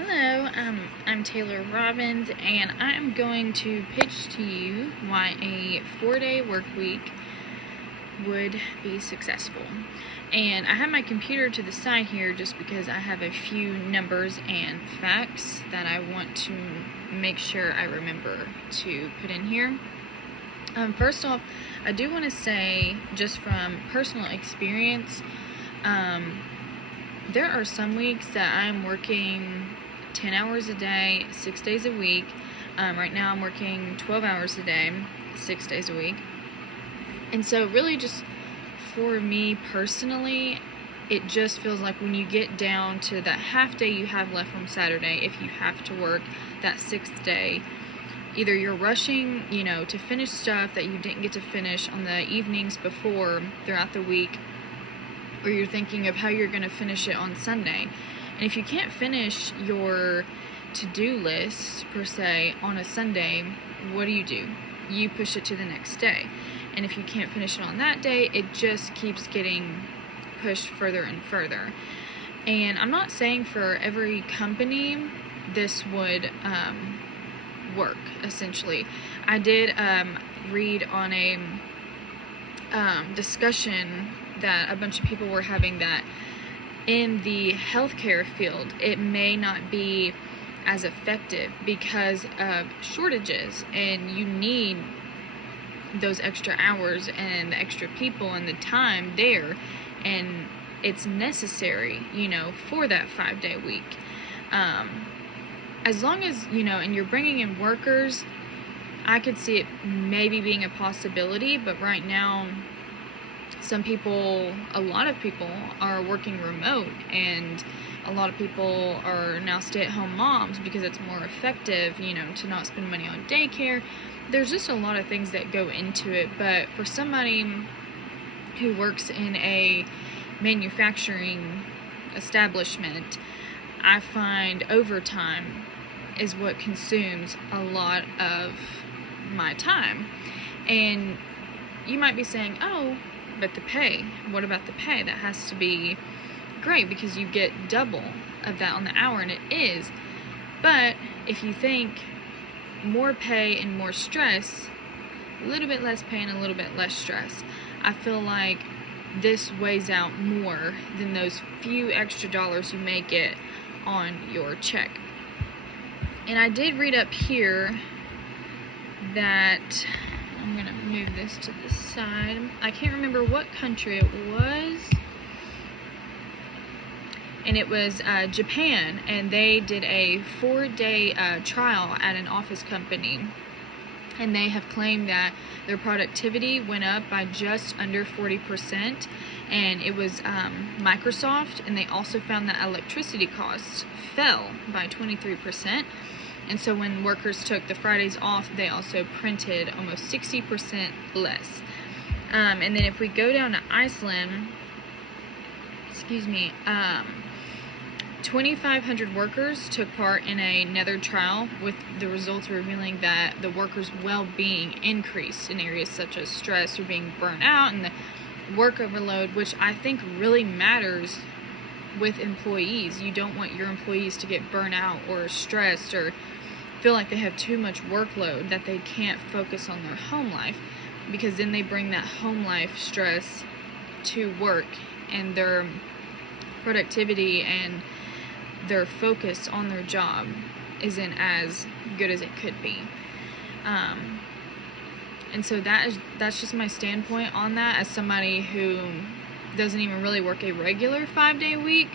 Hello, I'm Taylor Robbins, and I'm going to pitch to you why a 4-day work week would be successful. And I have my computer to the side here just because I have a few numbers and facts that I want to make sure I remember to put in here. First off, I do want to say, just from personal experience, there are some weeks that I'm working 10 hours a day, 6 days a week. Right now I'm working 12 hours a day, 6 days a week. And so really just for me personally, it just feels like when you get down to that half day you have left from Saturday, if you have to work that sixth day, either you're rushing, to finish stuff that you didn't get to finish on the evenings before throughout the week, or you're thinking of how you're going to finish it on Sunday. And if you can't finish your to-do list, per se, on a Sunday, what do? You push it to the next day. And if you can't finish it on that day, it just keeps getting pushed further and further. And I'm not saying for every company this would work, essentially. I did read on a discussion that a bunch of people were having that in the healthcare field, it may not be as effective because of shortages, and you need those extra hours and the extra people and the time there, and it's necessary, for that 5-day week. As long as, and you're bringing in workers, I could see it maybe being a possibility, but right now, a lot of people are working remote, and a lot of people are now stay-at-home moms because it's more effective, to not spend money on daycare. There's just a lot of things that go into it, but for somebody who works in a manufacturing establishment, I find overtime is what consumes a lot of my time. And you might be saying, oh, but the pay, what about the pay? That has to be great because you get double of that on the hour, and it is. But if you think more pay and more stress, a little bit less pay and a little bit less stress, I feel like this weighs out more than those few extra dollars you may get on your check. And I did read up here that, I'm going to move this to the side. I can't remember what country it was. And it was Japan, and they did a 4-day trial at an office company. And they have claimed that their productivity went up by just under 40%. And it was Microsoft, and they also found that electricity costs fell by 23%. And so when workers took the Fridays off, they also printed almost 60% less. And then if we go down to Iceland, 2,500 workers took part in another trial, with the results revealing that the workers' well-being increased in areas such as stress or being burnt out and the work overload, which I think really matters with employees. You don't want your employees to get burnt out or stressed or feel like they have too much workload that they can't focus on their home life, because then they bring that home life stress to work, and their productivity and their focus on their job isn't as good as it could be. And so that's just my standpoint on that, as somebody who doesn't even really work a regular 5-day week.